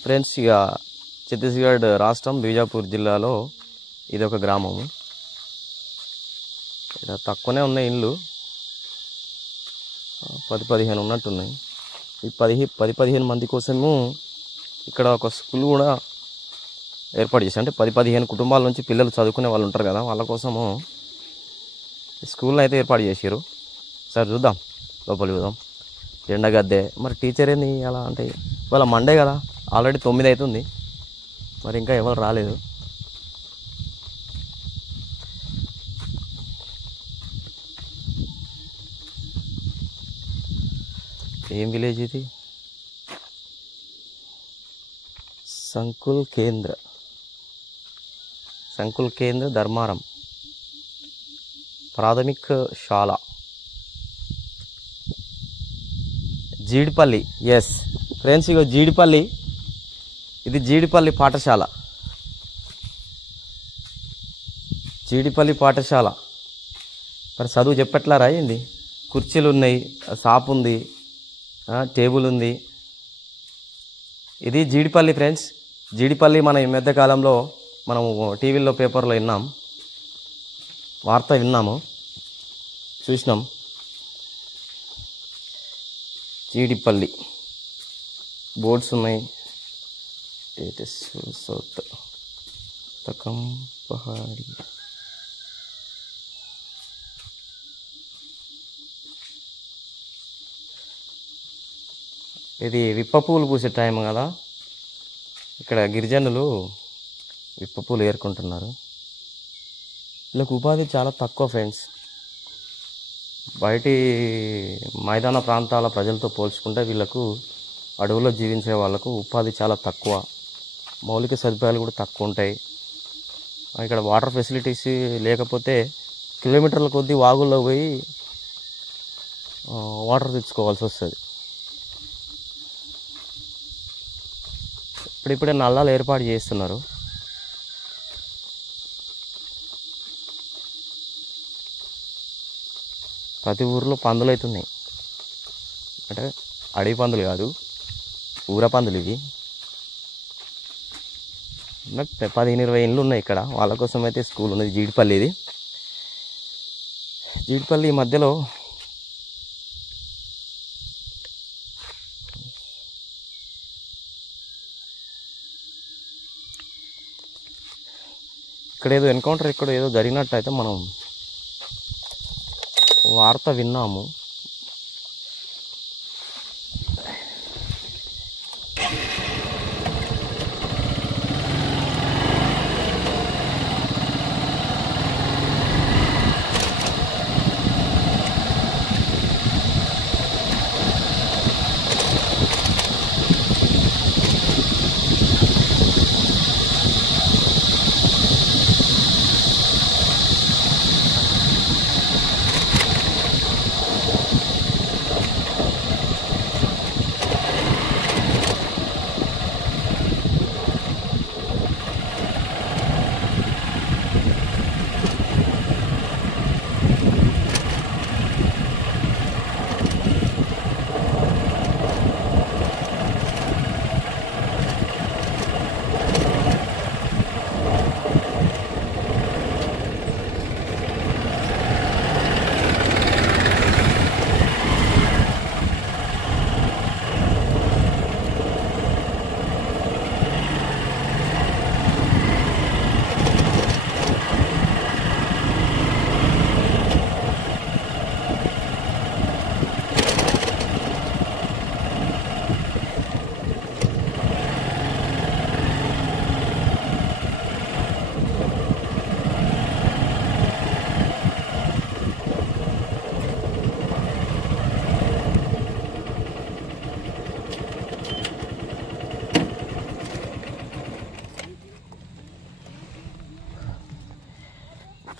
Friends, ఇక ఛత్తీస్గఢ్ రాష్ట్రం బీజాపూర్ జిల్లాలో ఇది ఒక గ్రామము. ఇక్కడ తక్కువనే ఉన్నాయి ఇండ్లు, 10-15 ఉన్నట్టున్నాయి. ఈ 10-15 మంది కోసము ఇక్కడ ఒక స్కూల్ కూడా ఏర్పాటు చేశారు. అంటే 10-15 కుటుంబాల నుంచి పిల్లలు చదువుకునే వాళ్ళు ఉంటారు కదా, వాళ్ళ కోసము స్కూల్ని అయితే ఏర్పాటు చేశారు. సరే చూద్దాం, లోపలికి చూద్దాం. జెండా గద్దె. మరి టీచర్ ఏంది అలా అంటే, ఇవాళ మండే కదా, ఆల్రెడీ 9 అవుతుంది, మరి ఇంకా ఎవరు రాలేదు. ఏం విలేజ్ ఇది? సంకుల్ కేంద్ర ధర్మారం ప్రాథమిక శాల జీడిపల్లి. ఎస్ ఫ్రెండ్స్, ఇగో జీడిపల్లి, ఇది జీడిపల్లి పాఠశాల. జీడిపల్లి పాఠశాల. మరి చదువు చెప్పట్లారా ఏంది? కుర్చీలు ఉన్నాయి, షాప్ ఉంది, టేబుల్ ఉంది. ఇది జీడిపల్లి ఫ్రెండ్స్. జీడిపల్లి మనం ఈ మధ్య కాలంలో మనము టీవీలో పేపర్లో విన్నాం, వార్త విన్నాము, చూసినాం. జీడిపల్లి బోర్డ్స్ ఉన్నాయి. సౌత్ తకం పహాడి. ఇది విప్ప పూలు పూసే టైం కదా, ఇక్కడ గిరిజనులు విప్ప పూలు ఏరుకుంటున్నారు. వీళ్ళకి ఉపాధి చాలా తక్కువ ఫ్రెండ్స్. బయటి మైదాన ప్రాంతాల ప్రజలతో పోల్చుకుంటే వీళ్ళకు, అడవుల్లో జీవించే వాళ్ళకు ఉపాధి చాలా తక్కువ. మౌలిక సదుపాయాలు కూడా తక్కువ ఉంటాయి. ఇక్కడ వాటర్ ఫెసిలిటీస్ లేకపోతే కిలోమీటర్ల కొద్దీ వాగుల్లో పోయి వాటర్ తెచ్చుకోవాల్సి వస్తుంది. ఇప్పుడే నల్లాలు ఏర్పాటు చేస్తున్నారు. ప్రతి ఊరిలో పందులు అవుతున్నాయి. అంటే అడవి పందులు కాదు, ఊర పందులు ఇవి. 15-20 ఇండ్లు ఉన్నాయి ఇక్కడ. వాళ్ళ కోసం అయితే స్కూల్ ఉన్నది. జీడిపల్లి ఇది. జీడిపల్లి మధ్యలో ఇక్కడ ఏదో ఎన్కౌంటర్ ఇక్కడ ఏదో జరిగినట్టు అయితే మనం వార్త విన్నాము.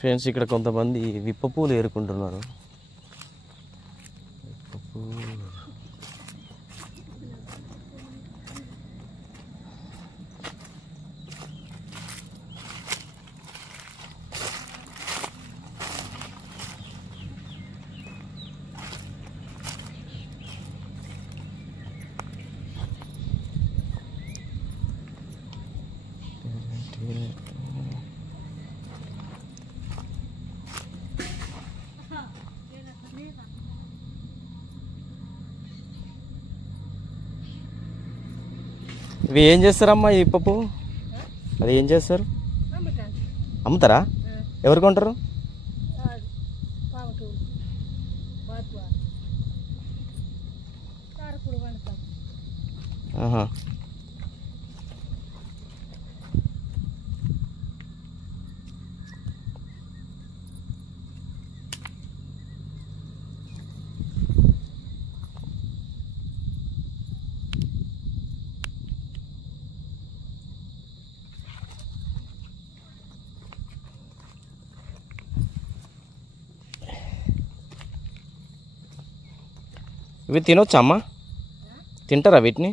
ఫ్రెండ్స్, ఇక్కడ కొంతమంది విప్ప పూలు ఏరుకుంటున్నారు. ఇవి ఏం చేస్తారమ్మా ఈ పప్పు? అది ఏం చేస్తారు? అమ్ముతారా? ఎవరు కొంటారు? ఆహా. ఇవి తినొచ్చా అమ్మా? తింటారా వీటిని?